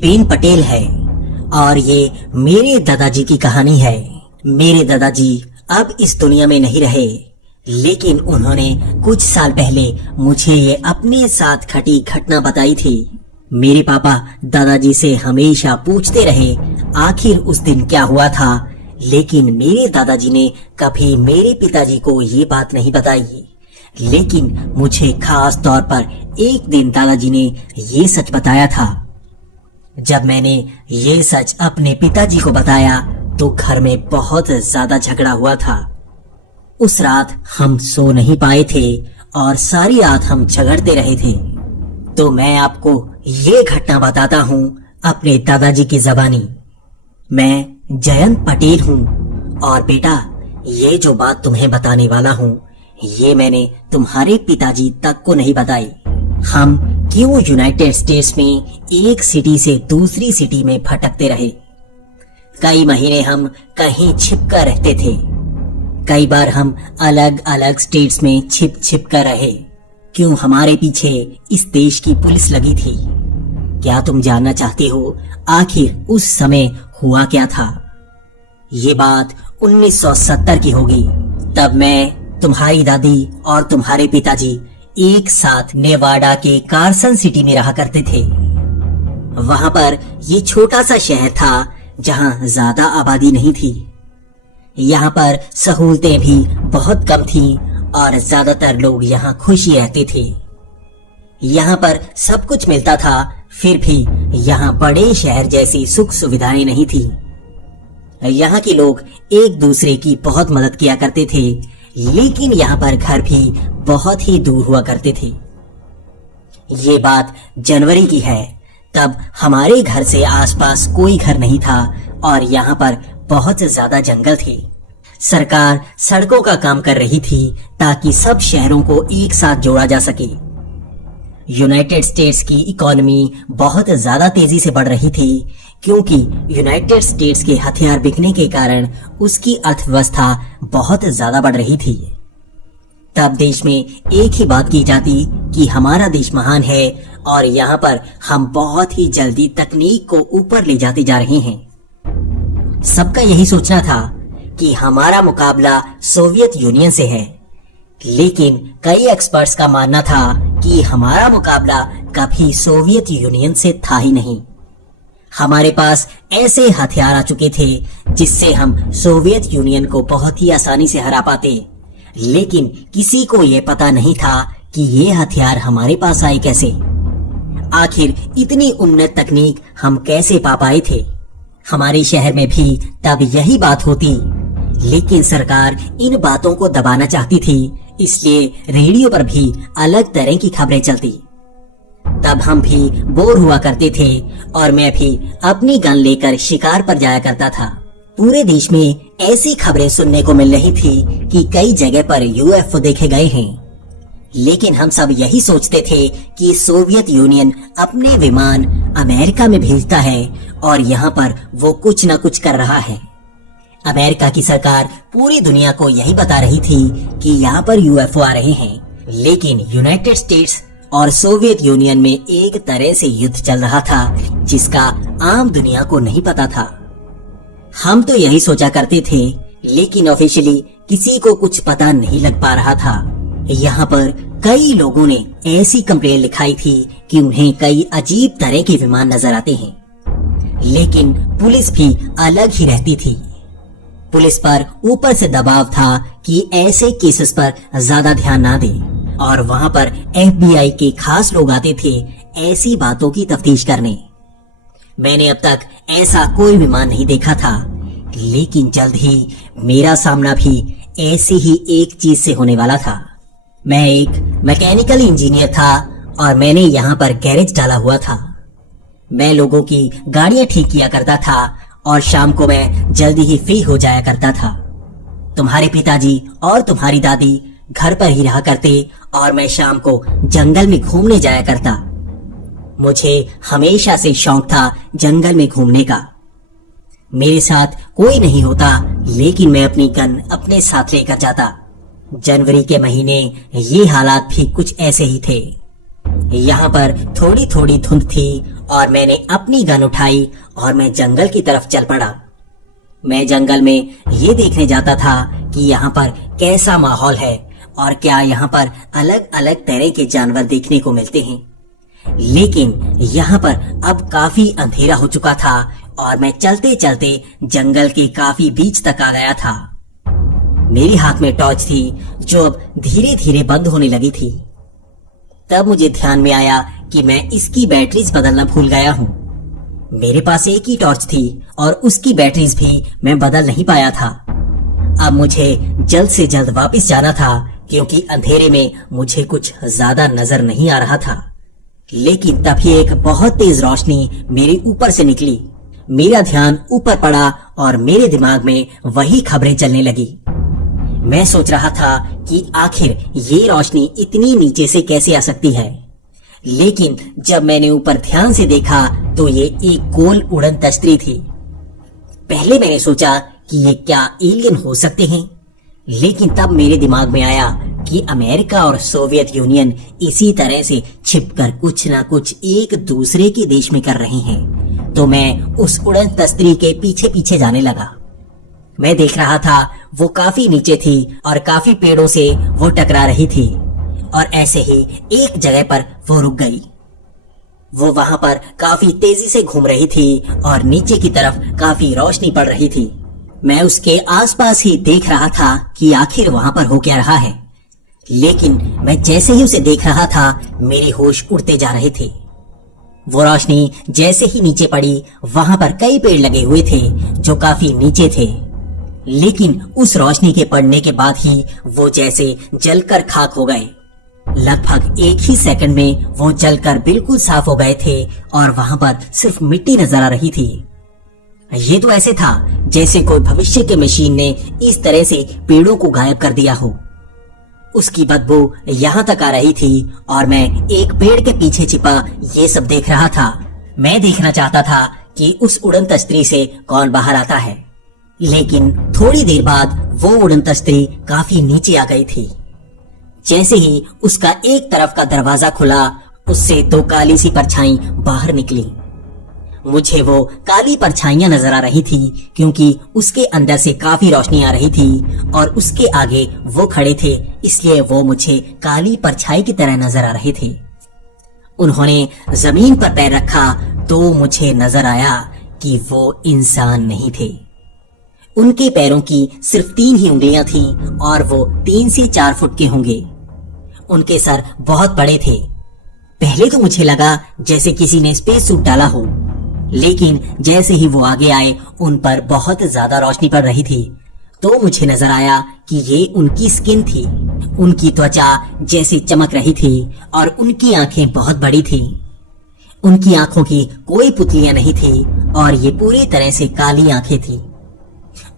दीपेन पटेल है और ये मेरे दादाजी की कहानी है। मेरे दादाजी अब इस दुनिया में नहीं रहे, लेकिन उन्होंने कुछ साल पहले मुझे ये अपने साथ घटी घटना बताई थी। मेरे पापा दादाजी से हमेशा पूछते रहे आखिर उस दिन क्या हुआ था, लेकिन मेरे दादाजी ने कभी मेरे पिताजी को ये बात नहीं बताई। लेकिन मुझे खास तौर पर एक दिन दादाजी ने ये सच बताया था। जब मैंने ये सच अपने पिताजी को बताया तो घर में बहुत ज्यादा झगड़ा हुआ था। उस रात हम सो नहीं पाए थे और सारी रात हम झगड़ते रहे थे। तो मैं आपको ये घटना बताता हूँ अपने दादाजी की ज़बानी। मैं जयंत पटेल हूँ और बेटा, ये जो बात तुम्हें बताने वाला हूँ ये मैंने तुम्हारे पिताजी तक को नहीं बताई। हम क्यों यूनाइटेड स्टेट्स में एक सिटी से दूसरी सिटी में भटकते रहे। कई महीने हम कहीं छिप कर रहते थे। कई बार हम अलग अलग स्टेट्स में छिप कर रहे। क्यों हमारे पीछे इस देश की पुलिस लगी थी? क्या तुम जानना चाहते हो आखिर उस समय हुआ क्या था? ये बात 1970 की होगी। तब मैं, तुम्हारी दादी और तुम्हारे पिताजी एक साथ नेवाडा के कार्सन सिटी में रहा करते थे। वहां पर ये छोटा सा शहर था जहां ज्यादा आबादी नहीं थी। यहाँ पर सहूलतें भी बहुत कम थी और ज्यादातर लोग यहाँ खुश ही रहते थे। यहाँ पर सब कुछ मिलता था, फिर भी यहाँ बड़े शहर जैसी सुख सुविधाएं नहीं थी। यहाँ के लोग एक दूसरे की बहुत मदद किया करते थे, लेकिन यहाँ पर घर भी बहुत ही दूर हुआ करते थे। ये बात जनवरी की है। तब हमारे घर से आसपास कोई घर नहीं था और यहाँ पर बहुत ज्यादा जंगल थे। सरकार सड़कों का काम कर रही थी ताकि सब शहरों को एक साथ जोड़ा जा सके। यूनाइटेड स्टेट्स की इकोनॉमी बहुत ज्यादा तेजी से बढ़ रही थी, क्योंकि यूनाइटेड स्टेट्स के हथियार बिकने के कारण उसकी अर्थव्यवस्था बहुत ज्यादा बढ़ रही थी। तब देश में एक ही बात की जाती कि हमारा देश महान है और यहाँ पर हम बहुत ही जल्दी तकनीक को ऊपर ले जाते जा रहे हैं। सबका यही सोचना था कि हमारा मुकाबला सोवियत यूनियन से है, लेकिन कई एक्सपर्ट्स का मानना था कि हमारा मुकाबला कभी सोवियत यूनियन से था ही नहीं। हमारे पास ऐसे हथियार आ चुके थे जिससे हम सोवियत यूनियन को बहुत ही आसानी से हरा पाते, लेकिन किसी को यह पता नहीं था कि ये हथियार हमारे पास आए कैसे। आखिर इतनी उन्नत तकनीक हम कैसे पा पाए थे? हमारे शहर में भी तब यही बात होती, लेकिन सरकार इन बातों को दबाना चाहती थी, इसलिए रेडियो पर भी अलग तरह की खबरें चलती। तब हम भी बोर हुआ करते थे और मैं भी अपनी गन लेकर शिकार पर जाया करता था। पूरे देश में ऐसी खबरें सुनने को मिल रही थी कि कई जगह पर यूएफओ देखे गए हैं, लेकिन हम सब यही सोचते थे कि सोवियत यूनियन अपने विमान अमेरिका में भेजता है और यहाँ पर वो कुछ न कुछ कर रहा है। अमेरिका की सरकार पूरी दुनिया को यही बता रही थी कि यहाँ पर यूएफओ आ रहे हैं, लेकिन यूनाइटेड स्टेट्स और सोवियत यूनियन में एक तरह से युद्ध चल रहा था जिसका आम दुनिया को नहीं पता था। हम तो यही सोचा करते थे, लेकिन ऑफिशियली किसी को कुछ पता नहीं लग पा रहा था। यहाँ पर कई लोगों ने ऐसी कंप्लेंट लिखाई थी कि उन्हें कई अजीब तरह के विमान नजर आते हैं, लेकिन पुलिस भी अलग ही रहती थी। पुलिस पर ऊपर से दबाव था कि ऐसे केसेस पर ज्यादा ध्यान ना दें, और वहां पर FBI के खास लोग आते थे ऐसी बातों की तफ्तीश करने। मैंने अब तक ऐसा कोई विमान नहीं देखा था, लेकिन जल्द ही मेरा सामना भी ऐसी ही एक चीज से होने वाला था। मैं एक मैकेनिकल इंजीनियर था और मैंने यहाँ पर गैरेज डाला हुआ था। मैं लोगों की गाड़ियां ठीक किया करता था और शाम को मैं जल्दी ही फ्री हो जाया करता था। तुम्हारे पिताजी और तुम्हारी दादी घर पर ही रहा करते और मैं शाम को जंगल में घूमने जाया करता। मुझे हमेशा से शौक था जंगल में घूमने का। मेरे साथ कोई नहीं होता, लेकिन मैं अपनी गन अपने साथ लेकर जाता। जनवरी के महीने ये हालात भी कुछ ऐसे ही थे। यहाँ पर थोड़ी थोड़ी धुंध थी और मैंने अपनी गन उठाई और मैं जंगल की तरफ चल पड़ा। मैं जंगल में ये देखने जाता था कि यहाँ पर कैसा माहौल है और क्या यहाँ पर अलग अलग तरह के जानवर देखने को मिलते हैं। लेकिन यहाँ पर अब काफी अंधेरा हो चुका था और मैं चलते चलते जंगल के काफी बीच तक आ गया था। मेरे हाथ में टॉर्च थी जो अब धीरे धीरे बंद होने लगी थी। तब मुझे ध्यान में आया कि मैं इसकी बैटरीज बदलना भूल गया हूँ। मेरे पास एक ही टॉर्च थी और उसकी बैटरीज भी मैं बदल नहीं पाया था। अब मुझे जल्द से जल्द वापस जाना था क्योंकि अंधेरे में मुझे कुछ ज्यादा नजर नहीं आ रहा था। लेकिन तभी एक बहुत तेज रोशनी मेरे ऊपर से निकली। मेरा ध्यान ऊपर पड़ा और मेरे दिमाग में वही खबरें चलने लगी। मैं सोच रहा था कि आखिर ये रोशनी इतनी नीचे से कैसे आ सकती है। लेकिन जब मैंने ऊपर ध्यान से देखा तो ये एक गोल उड़न तश्तरी थी। पहले मैंने सोचा कि ये क्या एलियन हो सकते हैं, लेकिन तब मेरे दिमाग में आया कि अमेरिका और सोवियत यूनियन इसी तरह से छिपकर कुछ ना कुछ एक दूसरे के देश में कर रहे हैं। तो मैं उस उड़न तश्तरी के पीछे पीछे जाने लगा। मैं देख रहा था वो काफी नीचे थी और काफी पेड़ों से वो टकरा रही थी और ऐसे ही एक जगह पर वो रुक गई। वो वहां पर काफी तेजी से घूम रही थी और नीचे की तरफ काफी रोशनी पड़ रही थी। मैं उसके आसपास ही देख रहा था कि आखिर वहां पर हो क्या रहा है। लेकिन मैं जैसे ही उसे देख रहा था मेरे होश उड़ते जा रहे थे। वो रोशनी जैसे ही नीचे पड़ी वहां पर कई पेड़ लगे हुए थे जो काफी नीचे थे। लेकिन उस रोशनी के पड़ने के बाद ही वो जैसे जलकर खाक हो गए। लगभग एक ही सेकंड में वो जलकर बिल्कुल साफ हो गए थे और वहां पर सिर्फ मिट्टी नजर आ रही थी। ये तो ऐसे था जैसे कोई भविष्य के मशीन ने इस तरह से पेड़ों को गायब कर दिया हो। उसकी बदबू यहाँ तक आ रही थी और मैं एक पेड़ के पीछे छिपा ये सब देख रहा था। मैं देखना चाहता था कि उस उड़न तश्तरी से कौन बाहर आता है। लेकिन थोड़ी देर बाद वो उड़न तश्तरी काफी नीचे आ गई थी। जैसे ही उसका एक तरफ का दरवाजा खुला उससे दो काली सी परछाई बाहर निकली। मुझे वो काली परछाइयां नजर आ रही थी क्योंकि उसके अंदर से काफी रोशनी आ रही थी और उसके आगे वो खड़े थे, इसलिए वो मुझे काली परछाई की तरह नजर आ रहे थे। उन्होंने जमीन पर पैर रखा तो मुझे नजर आया कि वो इंसान नहीं थे। उनके पैरों की सिर्फ 3 ही उंगलियां थीं और वो 3 से 4 फुट के होंगे। उनके सर बहुत बड़े थे। पहले तो मुझे लगा जैसे किसी ने स्पेस सूट डाला हो, लेकिन जैसे ही वो आगे आए उन पर बहुत ज्यादा रोशनी पड़ रही थी तो मुझे नजर आया कि ये उनकी स्किन थी। उनकी त्वचा जैसे चमक रही थी और उनकी आंखें बहुत बड़ी थी। उनकी आंखों की कोई पुतलियां नहीं थी और ये पूरी तरह से काली आंखें थी।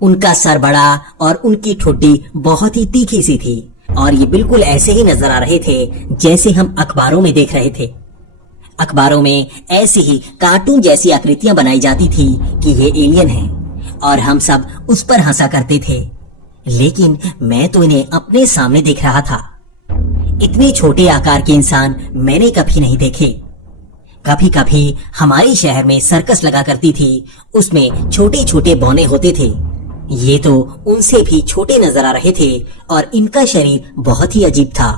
उनका सर बड़ा और उनकी ठुड्डी बहुत ही तीखी सी थी और ये बिल्कुल ऐसे ही नजर आ रहे थे जैसे हम अखबारों में देख रहे थे। अखबारों में ऐसी ही कार्टून जैसी आकृतियां बनाई जाती थी कि ये एलियन हैं और हम सब उस पर हंसा करते थे। लेकिन मैं तो इन्हें अपने सामने देख रहा था। इतने छोटे आकार के इंसान मैंने कभी नहीं देखे। कभी कभी हमारे शहर में सर्कस लगा करती थी, उसमें छोटे छोटे बौने होते थे। ये तो उनसे भी छोटे नजर आ रहे थे और इनका शरीर बहुत ही अजीब था।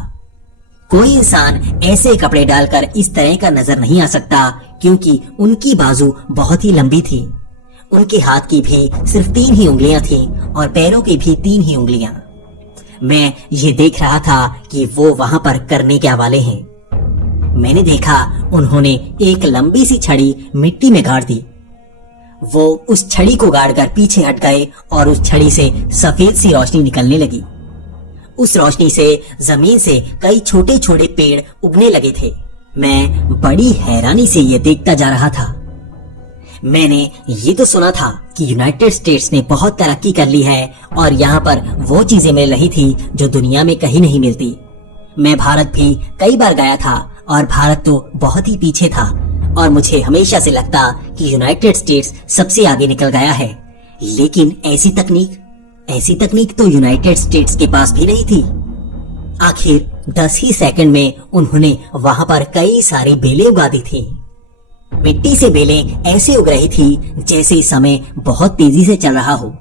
कोई इंसान ऐसे कपड़े डालकर इस तरह का नजर नहीं आ सकता क्योंकि उनकी बाजू बहुत ही लंबी थी। उनके हाथ की भी सिर्फ 3 ही उंगलियां थीं और पैरों की भी 3 ही उंगलियां। मैं ये देख रहा था कि वो वहां पर करने क्या वाले हैं। मैंने देखा उन्होंने एक लंबी सी छड़ी मिट्टी में गाड़ दी। वो उस छड़ी को गाड़कर पीछे हट गए और उस छड़ी से सफेद सी रोशनी निकलने लगी। उस रोशनी से जमीन से कई छोटे छोटे पेड़ उगने लगे थे। मैं बड़ी हैरानी से ये देखता जा रहा था। मैंने ये तो सुना था कि यूनाइटेड स्टेट्स ने बहुत तरक्की कर ली है और यहाँ पर वो चीजें मिल रही थी जो दुनिया में कहीं नहीं मिलती। मैं भारत भी कई बार गया था और भारत तो बहुत ही पीछे था और मुझे हमेशा से लगता कि यूनाइटेड स्टेट्स सबसे आगे निकल गया है। लेकिन ऐसी तकनीक तो यूनाइटेड स्टेट्स के पास भी नहीं थी। आखिर 10 ही सेकंड में उन्होंने वहां पर कई सारी बेलें उगा दी थी। मिट्टी से बेलें ऐसे उग रही थी जैसे समय बहुत तेजी से चल रहा हो।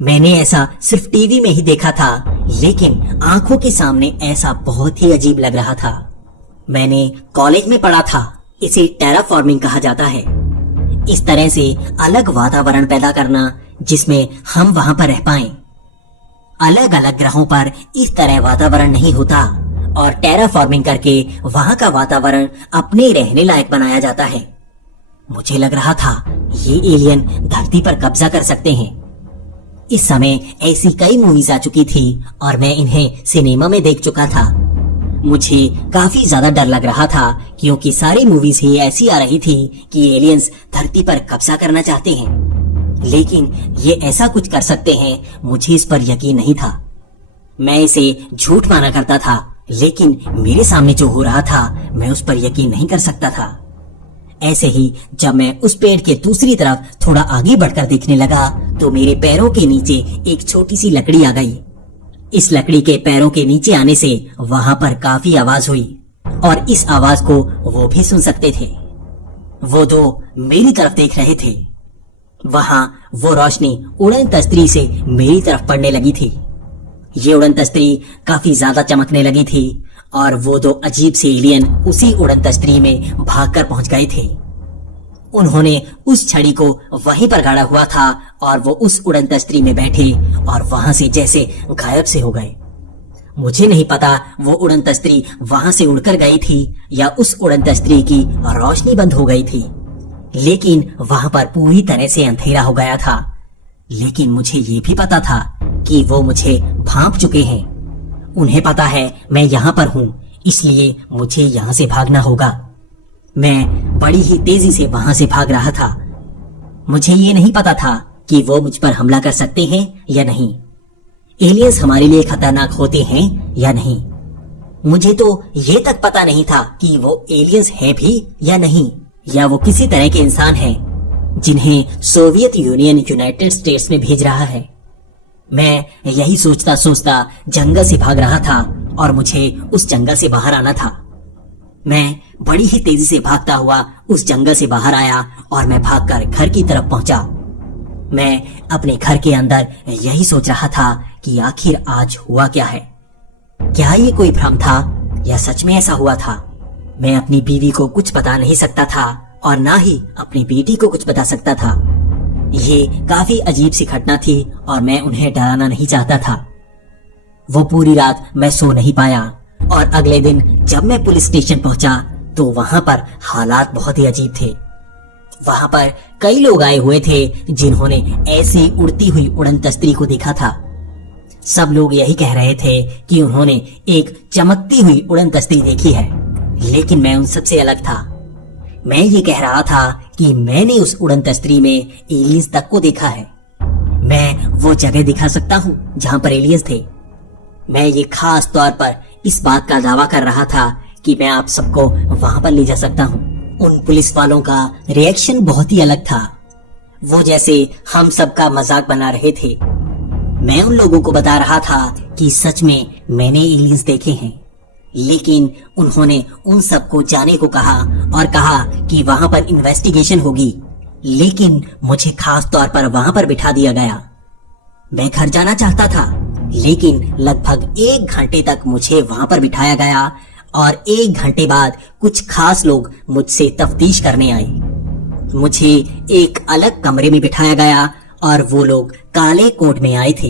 मैंने ऐसा सिर्फ टीवी में ही देखा था, लेकिन आंखों के सामने ऐसा बहुत ही अजीब लग रहा था। मैंने कॉलेज में पढ़ा था, इसे टेराफॉर्मिंग कहा जाता है। इस तरह से अलग वातावरण पैदा करना जिसमें हम वहां पर रह पाएं। अलग अलग ग्रहों पर इस तरह वातावरण नहीं होता और टेराफॉर्मिंग करके वहां का वातावरण अपने रहने लायक बनाया जाता है। मुझे लग रहा था ये एलियन धरती पर कब्जा कर सकते हैं। इस समय ऐसी कई मूवीज आ चुकी थी और मैं इन्हें सिनेमा में देख चुका था। मुझे काफी ज्यादा डर लग रहा था क्योंकि सारी मूवीज ही ऐसी आ रही थी कि एलियंस धरती पर कब्जा करना चाहते हैं, लेकिन ये ऐसा कुछ कर सकते हैं, मुझे इस पर यकीन नहीं था। मैं इसे झूठ माना करता था, लेकिन मेरे सामने जो हो रहा था मैं उस पर यकीन नहीं कर सकता था। ऐसे ही जब मैं उस पेड़ के दूसरी तरफ थोड़ा आगे बढ़कर देखने लगा तो मेरे पैरों के नीचे एक छोटी सी लकड़ी आ गई। इस लकड़ी के पैरों के नीचे आने से वहां पर काफी आवाज हुई और इस आवाज को वो भी सुन सकते थे। वो दो मेरी तरफ देख रहे थे। वहां वो रोशनी उड़न तस्तरी से मेरी तरफ पड़ने लगी थी। ये उड़न तस्तरी काफी ज्यादा चमकने लगी थी और वो दो अजीब से एलियन उसी उड़न तस्तरी में भागकर पहुंच गए थे। उन्होंने उस छड़ी को वहीं पर गाड़ा हुआ था और वो उस उड़न तस्तरी में बैठे और वहां से जैसे गायब से हो गए। मुझे नहीं पता वो उड़न तस्तरी वहां से उड़कर गई थी या उस उड़न तस्तरी की रोशनी बंद हो गई थी, लेकिन वहां पर पूरी तरह से अंधेरा हो गया था। लेकिन मुझे ये भी पता था कि वो मुझे भांप चुके हैं। उन्हें पता है मैं यहाँ पर हूँ, इसलिए मुझे यहाँ से भागना होगा। मैं बड़ी ही तेजी से वहां से भाग रहा था। मुझे ये नहीं पता था कि वो मुझ पर हमला कर सकते हैं या नहीं। एलियंस हमारे लिए खतरनाक होते हैं या नहीं। मुझे तो ये तक पता नहीं था कि वो एलियंस है भी या नहीं, या वो किसी तरह के इंसान हैं जिन्हें सोवियत यूनियन यूनाइटेड स्टेट्स में भेज रहा है। मैं यही सोचता सोचता जंगल से भाग रहा था और मुझे उस जंगल से बाहर आना था। मैं बड़ी ही तेजी से भागता हुआ उस जंगल से बाहर आया और मैं भागकर घर की तरफ पहुंचा। मैं अपने घर के अंदर यही सोच रहा था कि आखिर आज हुआ क्या है। क्या ये कोई भ्रम था या सच में ऐसा हुआ था? मैं अपनी बीवी को कुछ बता नहीं सकता था और ना ही अपनी बेटी को कुछ बता सकता था। ये काफी अजीब सी घटना थी और मैं उन्हें डराना नहीं चाहता था। वो पूरी रात मैं सो नहीं पाया और अगले दिन जब मैं पुलिस स्टेशन पहुंचा तो वहां पर हालात बहुत ही अजीब थे। वहां पर कई लोग आए हुए थे जिन्होंने ऐसी उड़ती हुई उड़न तस्तरी को देखा था। सब लोग यही कह रहे थे कि उन्होंने एक चमकती हुई उड़न तस्तरी देखी है, लेकिन मैं उन सबसे अलग था। मैं ये कह रहा था कि मैंने उस उड़न तस्तरी में एलियंस तक को देखा है। मैं वो जगह दिखा सकता हूँ जहाँ पर एलियंस थे। मैं ये खास तौर पर इस बात का दावा कर रहा था कि मैं आप सबको वहां पर ले जा सकता हूँ। उन पुलिस वालों का रिएक्शन बहुत ही अलग था। वो जैसे हम सबका मजाक बना रहे थे। मैं उन लोगों को बता रहा था कि सच में मैंने एलियंस देखे हैं, लेकिन उन्होंने उन सबको जाने को कहा और कहा कि वहां पर इन्वेस्टिगेशन होगी, लेकिन मुझे खास तौर पर वहां पर बिठा दिया गया। मैं घर जाना चाहता था, लेकिन लगभग 1 घंटे तक मुझे वहां पर बिठाया गया और 1 घंटे बाद कुछ खास लोग मुझसे तफ्तीश करने आए। मुझे एक अलग कमरे में बिठाया गया और वो लोग काले कोट में आए थे।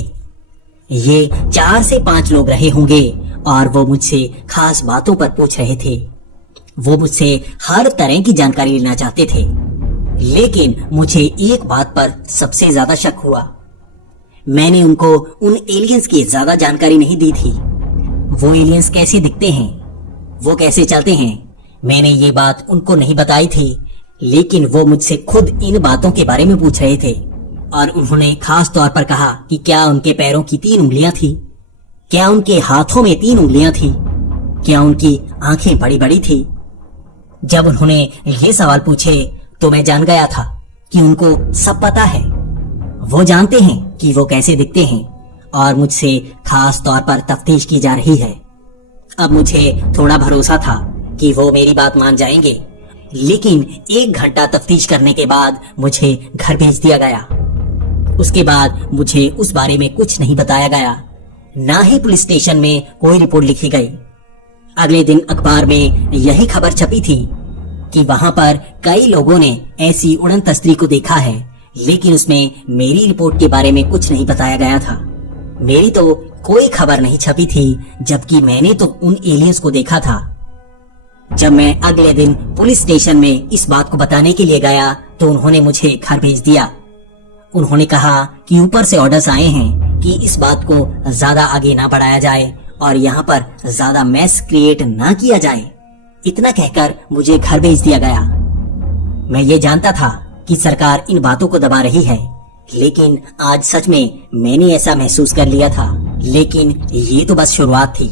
ये 4 से 5 लोग रहे होंगे और वो मुझसे खास बातों पर पूछ रहे थे। वो मुझसे हर तरह की जानकारी लेना चाहते थे, लेकिन मुझे एक बात पर सबसे ज्यादा शक हुआ। मैंने उनको उन एलियंस की ज्यादा जानकारी नहीं दी थी। वो एलियंस कैसे दिखते हैं, वो कैसे चलते हैं, मैंने ये बात उनको नहीं बताई थी, लेकिन वो मुझसे खुद इन बातों के बारे में पूछ रहे थे। और उन्होंने खास तौर पर कहा कि क्या उनके पैरों की 3 उंगलियां थी, क्या उनके हाथों में 3 उंगलियां थी, क्या उनकी आंखें बड़ी बड़ी थी। जब उन्होंने ये सवाल पूछे तो मैं जान गया था कि उनको सब पता है। वो जानते हैं कि वो कैसे दिखते हैं और मुझसे खास तौर पर तफ्तीश की जा रही है। अब मुझे थोड़ा भरोसा था कि वो मेरी बात मान जाएंगे, लेकिन 1 घंटा तफ्तीश करने के बाद मुझे घर भेज दिया गया। उसके बाद मुझे उस बारे में कुछ नहीं बताया गया, ना ही पुलिस स्टेशन में कोई रिपोर्ट लिखी गई। अगले दिन अखबार में यही खबर छपी थी कि वहां पर कई लोगों ने ऐसी उड़न तस्तरी को देखा है, लेकिन उसमें मेरी रिपोर्ट के बारे में कुछ नहीं बताया गया था। मेरी तो कोई खबर नहीं छपी थी, जबकि मैंने तो उन एलियंस को देखा था। जब मैं अगले दिन पुलिस स्टेशन में इस बात को बताने के लिए गया तो उन्होंने मुझे घर भेज दिया। उन्होंने कहा कि ऊपर से ऑर्डर्स आए हैं कि इस बात को ज्यादा आगे ना बढ़ाया जाए और यहाँ पर ज्यादा मैस क्रिएट ना किया जाए। इतना कहकर मुझे घर भेज दिया गया। मैं ये जानता था कि सरकार इन बातों को दबा रही है, लेकिन आज सच में मैंने ऐसा महसूस कर लिया था। लेकिन ये तो बस शुरुआत थी।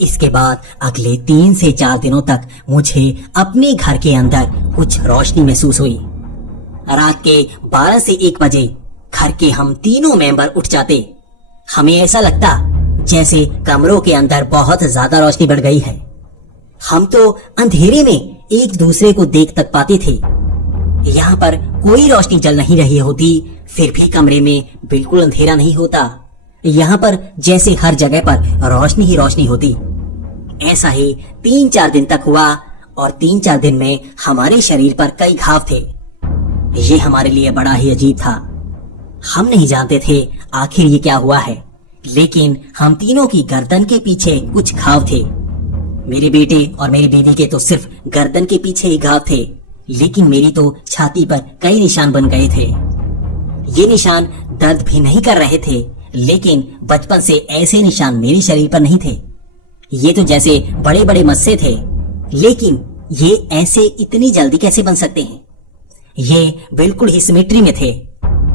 इसके बाद अगले 3 से 4 दिनों तक मुझे अपने घर के अंदर कुछ रोशनी महसूस हुई। रात के 12 से 1 बजे घर के हम तीनों मेंबर उठ जाते। हमें ऐसा लगता जैसे कमरों के अंदर बहुत ज्यादा रोशनी बढ़ गई है। हम तो अंधेरे में एक दूसरे को देख तक पाते थे। यहाँ पर कोई रोशनी जल नहीं रही होती, फिर भी कमरे में बिल्कुल अंधेरा नहीं होता। यहाँ पर जैसे हर जगह पर रोशनी ही रोशनी होती। ऐसा ही 3-4 दिन तक हुआ और 3-4 दिन में हमारे शरीर पर कई घाव थे। ये हमारे लिए बड़ा ही अजीब था। हम नहीं जानते थे आखिर ये क्या हुआ है, लेकिन हम तीनों की गर्दन के पीछे कुछ घाव थे। मेरे बेटे और मेरी बीवी के तो सिर्फ गर्दन के पीछे ही घाव थे, लेकिन मेरी तो छाती पर कई निशान बन गए थे। ये निशान दर्द भी नहीं कर रहे थे, लेकिन बचपन से ऐसे निशान मेरे शरीर पर नहीं थे। ये तो जैसे बड़े बड़े मस्से थे, लेकिन ये ऐसे इतनी जल्दी कैसे बन सकते हैं? ये बिल्कुल ही सिमेट्री में थे।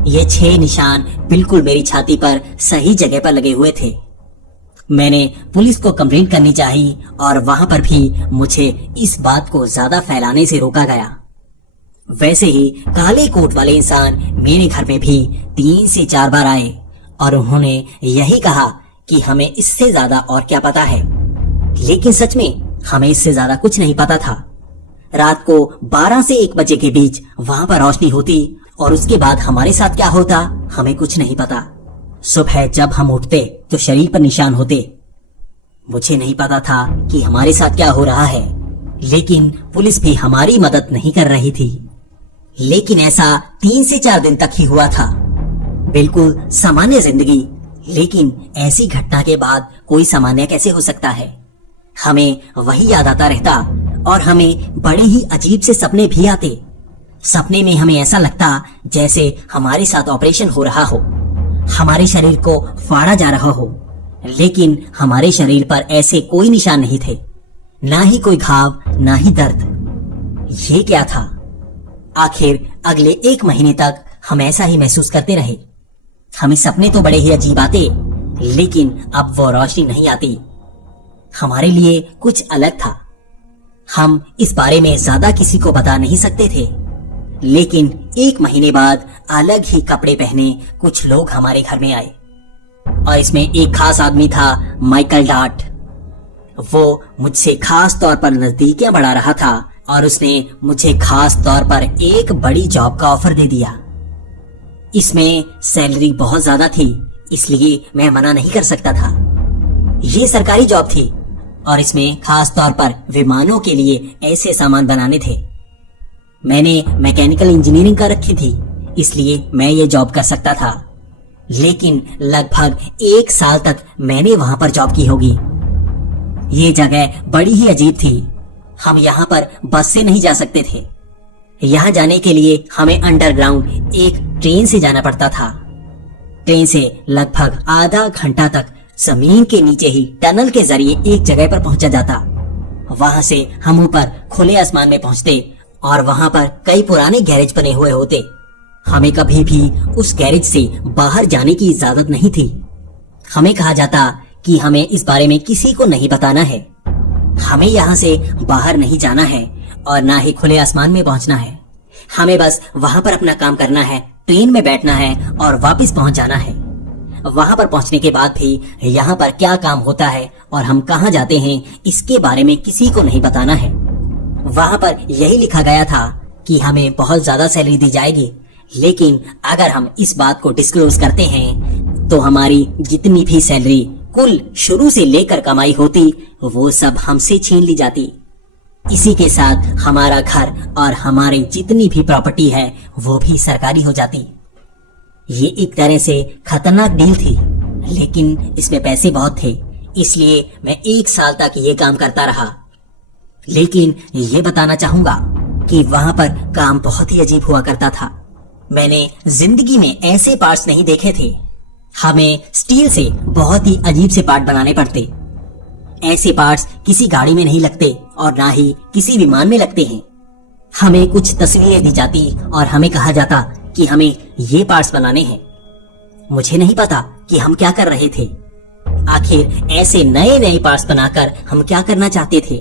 ये 6 निशान बिल्कुल मेरी छाती पर सही जगह पर लगे हुए थे। मैंने पुलिस को कंप्लेंट करनी चाहिए और वहां पर भी मुझे इस बात को ज्यादा फैलाने से रोका गया। वैसे ही काले कोट वाले इंसान मेरे घर में भी 3 से 4 बार आए और उन्होंने यही कहा कि हमें इससे ज्यादा और क्या पता है, लेकिन सच में हमें इससे ज्यादा कुछ नहीं पता था। रात को 12 से 1 बजे के बीच वहां पर रोशनी होती और उसके बाद हमारे साथ क्या होता हमें कुछ नहीं पता। सुबह जब हम उठते तो शरीर पर निशान होते। मुझे नहीं पता था कि हमारे साथ क्या हो रहा है, लेकिन पुलिस भी हमारी मदद नहीं कर रही थी। लेकिन ऐसा 3 से 4 दिन तक ही हुआ था, बिल्कुल सामान्य जिंदगी। लेकिन ऐसी घटना के बाद कोई सामान्य कैसे हो सकता है? हमें वही याद आता रहता और हमें बड़े ही अजीब से सपने भी आते। सपने में हमें ऐसा लगता जैसे हमारे साथ ऑपरेशन हो रहा हो, हमारे शरीर को फाड़ा जा रहा हो, लेकिन हमारे शरीर पर ऐसे कोई निशान नहीं थे, ना ही कोई घाव, ना ही दर्द। ये क्या था? आखिर अगले 1 महीने तक हम ऐसा ही महसूस करते रहे। हमें सपने तो बड़े ही अजीब आते, लेकिन अब वो रोशनी नहीं आती। हमारे लिए कुछ अलग था। हम इस बारे में ज्यादा किसी को बता नहीं सकते थे, लेकिन 1 महीने बाद अलग ही कपड़े पहने कुछ लोग हमारे घर में आए और इसमें एक खास आदमी था, माइकल डार्ट। वो मुझसे खास तौर पर नजदीकियां बढ़ा रहा था और उसने मुझे खास तौर पर एक बड़ी जॉब का ऑफर दे दिया। इसमें सैलरी बहुत ज्यादा थी, इसलिए मैं मना नहीं कर सकता था। ये सरकारी जॉब थी और इसमें खास तौर पर विमानों के लिए ऐसे सामान बनाने थे। मैंने मैकेनिकल इंजीनियरिंग कर रखी थी, इसलिए मैं ये जॉब कर सकता था। लेकिन लगभग 1 साल तक मैंने वहां पर जॉब की होगी। ये जगह बड़ी ही अजीब थी। हम यहाँ पर बस से नहीं जा सकते थे। यहाँ जाने के लिए हमें अंडरग्राउंड एक ट्रेन से जाना पड़ता था। ट्रेन से लगभग आधा घंटा तक जमीन के नीचे ही टनल के जरिए एक जगह पर पहुंचा जाता। वहां से हम ऊपर खुले आसमान में पहुंचते और वहां पर कई पुराने गैरेज बने हुए होते। हमें कभी भी उस गैरेज से बाहर जाने की इजाजत नहीं थी। हमें कहा जाता कि हमें इस बारे में किसी को नहीं बताना है। हमें यहाँ से बाहर नहीं जाना है और ना ही खुले आसमान में पहुंचना है। हमें बस वहां पर अपना काम करना है, ट्रेन में बैठना है और वापस पहुंच जाना है। वहां पर पहुंचने के बाद भी यहाँ पर क्या काम होता है और हम कहाँ जाते हैं, इसके बारे में किसी को नहीं बताना है। वहां पर यही लिखा गया था कि हमें बहुत ज्यादा सैलरी दी जाएगी, लेकिन अगर हम इस बात को डिस्क्लोज करते हैं तो हमारी जितनी भी सैलरी कुल शुरू से लेकर कमाई होती वो सब हमसे छीन ली जाती। इसी के साथ हमारा घर और हमारी जितनी भी प्रॉपर्टी है वो भी सरकारी हो जाती। ये एक तरह से खतरनाक डील थी, लेकिन इसमें पैसे बहुत थे, इसलिए मैं 1 साल तक ये काम करता रहा। लेकिन ये बताना चाहूंगा कि वहां पर काम बहुत ही अजीब हुआ करता था। मैंने जिंदगी में ऐसे पार्ट्स नहीं देखे थे। हमें स्टील से बहुत ही अजीब से पार्ट बनाने पड़ते। ऐसे पार्ट्स किसी गाड़ी में नहीं लगते और ना ही किसी विमान में लगते हैं। हमें कुछ तस्वीरें दी जाती और हमें कहा जाता कि हमें ये पार्ट्स बनाने हैं। मुझे नहीं पता कि हम क्या कर रहे थे। आखिर ऐसे नए नए पार्ट्स बनाकर हम क्या करना चाहते थे?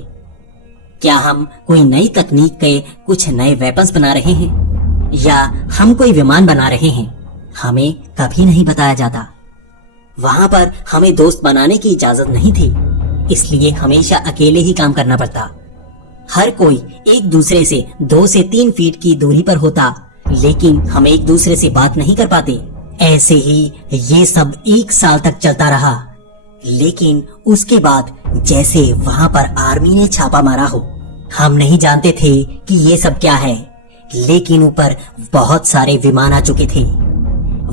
क्या हम कोई नई तकनीक के कुछ नए वेपन्स बना रहे हैं या हम कोई विमान बना रहे हैं? हमें कभी नहीं बताया जाता। वहां पर हमें दोस्त बनाने की इजाजत नहीं थी, इसलिए हमेशा अकेले ही काम करना पड़ता। हर कोई एक दूसरे से 2 से 3 फीट की दूरी पर होता, लेकिन हम एक दूसरे से बात नहीं कर पाते। ऐसे ही ये सब 1 साल तक चलता रहा। लेकिन उसके बाद जैसे वहां पर आर्मी ने छापा मारा हो। हम नहीं जानते थे कि ये सब क्या है, लेकिन ऊपर बहुत सारे विमान आ चुके थे।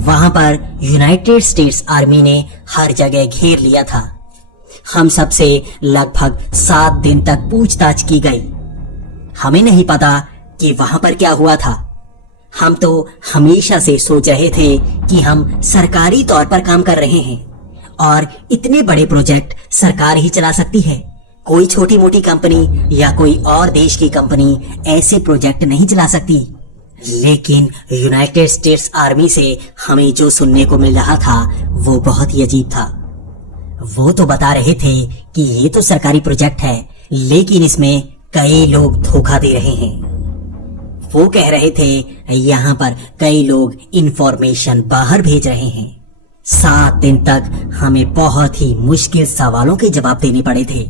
वहां पर यूनाइटेड स्टेट्स आर्मी ने हर जगह घेर लिया था। हम सबसे लगभग 7 दिन तक पूछताछ की गई। हमें नहीं पता कि वहां पर क्या हुआ था। हम तो हमेशा से सोच रहे थे कि हम सरकारी तौर पर काम कर रहे हैं और इतने बड़े प्रोजेक्ट सरकार ही चला सकती है। कोई छोटी मोटी कंपनी या कोई और देश की कंपनी ऐसे प्रोजेक्ट नहीं चला सकती। लेकिन यूनाइटेड स्टेट्स आर्मी से हमें जो सुनने को मिल रहा था वो बहुत ही अजीब था। वो तो बता रहे थे कि ये तो सरकारी प्रोजेक्ट है, लेकिन इसमें कई लोग धोखा दे रहे हैं। वो कह रहे थे यहाँ पर कई लोग इंफॉर्मेशन बाहर भेज रहे हैं। 7 दिन तक हमें बहुत ही मुश्किल सवालों के जवाब देने पड़े थे।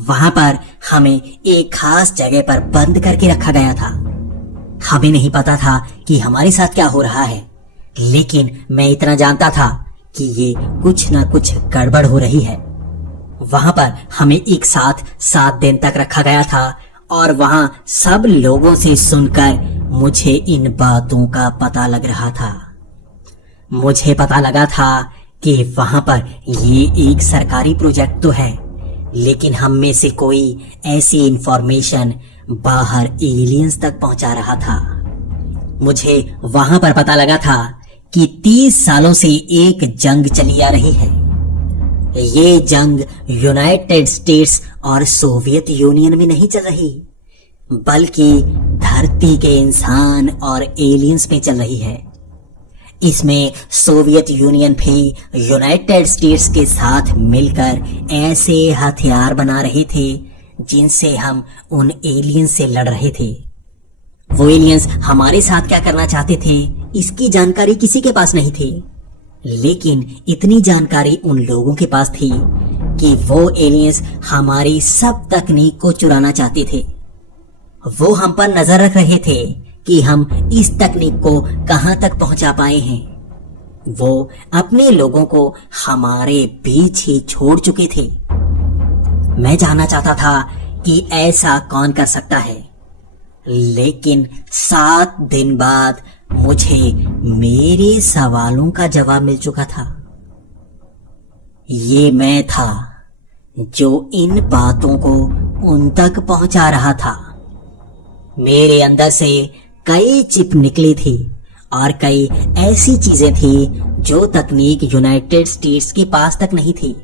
वहां पर हमें एक खास जगह पर बंद करके रखा गया था। हमें नहीं पता था कि हमारे साथ क्या हो रहा है, लेकिन मैं इतना जानता था कि ये कुछ ना कुछ गड़बड़ हो रही है। वहां पर हमें एक साथ 7 दिन तक रखा गया था और वहां सब लोगों से सुनकर मुझे इन बातों का पता लग रहा था। मुझे पता लगा था कि वहां पर ये एक सरकारी प्रोजेक्ट तो है, लेकिन हम में से कोई ऐसी इंफॉर्मेशन बाहर एलियंस तक पहुंचा रहा था। मुझे वहां पर पता लगा था कि 30 सालों से एक जंग चली आ रही है। ये जंग यूनाइटेड स्टेट्स और सोवियत यूनियन में नहीं चल रही, बल्कि धरती के इंसान और एलियंस में चल रही है। इसमें सोवियत यूनियन भी यूनाइटेड स्टेट्स के साथ मिलकर ऐसे हथियार बना रहे थे जिनसे हम उन एलियंस से लड़ रहे थे। वो एलियंस हमारे साथ क्या करना चाहते थे इसकी जानकारी किसी के पास नहीं थी, लेकिन इतनी जानकारी उन लोगों के पास थी कि वो एलियंस हमारी सब तकनीक को चुराना चाहते थे। वो हम पर नजर रख रहे थे कि हम इस तकनीक को कहां तक पहुंचा पाए हैं। वो अपने लोगों को हमारे बीच ही छोड़ चुके थे। मैं जानना चाहता था कि ऐसा कौन कर सकता है, लेकिन 7 दिन बाद मुझे मेरे सवालों का जवाब मिल चुका था। ये मैं था जो इन बातों को उन तक पहुंचा रहा था। मेरे अंदर से कई चिप निकली थी और कई ऐसी चीजें थी जो तकनीक यूनाइटेड स्टेट्स के पास तक नहीं थी।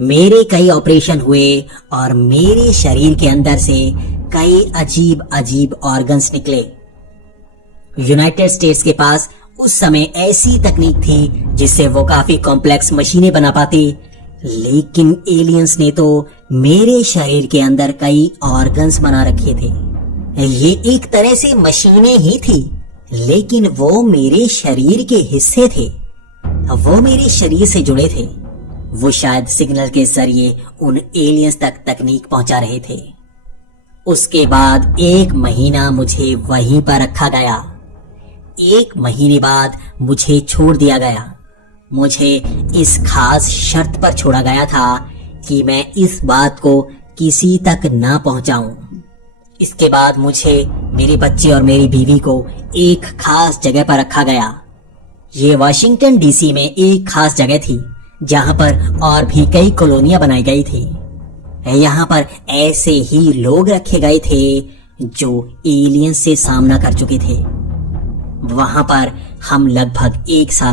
मेरे कई ऑपरेशन हुए और मेरे शरीर के अंदर से कई अजीब अजीब ऑर्गन्स निकले। यूनाइटेड स्टेट्स के पास उस समय ऐसी तकनीक थी जिससे वो काफी कॉम्प्लेक्स मशीनें बना पाते, लेकिन एलियंस ने तो मेरे शरीर के अंदर कई ऑर्गन्स बना रखे थे। ये एक तरह से मशीनें ही थी, लेकिन वो मेरे शरीर के हिस्से थे। वो मेरे शरीर से जुड़े थे। वो शायद सिग्नल के जरिए उन एलियंस तक तकनीक पहुंचा रहे थे। उसके बाद 1 महीना मुझे वहीं पर रखा गया। 1 महीने बाद मुझे छोड़ दिया गया। मुझे इस खास शर्त पर छोड़ा गया था कि मैं इस बात को किसी तक ना पहुंचाऊं। इसके बाद मुझे, मेरे बच्चे और मेरी बीवी को एक खास जगह पर रखा गया। ये वाशिंगटन डीसी में एक खास जगह थी जहां पर और भी कई कॉलोनियां बनाई गई थी। यहाँ पर ऐसे ही लोग रखे गए थे जो एलियंस से सामना कर चुके थे। वहां पर हम लगभग 1 साल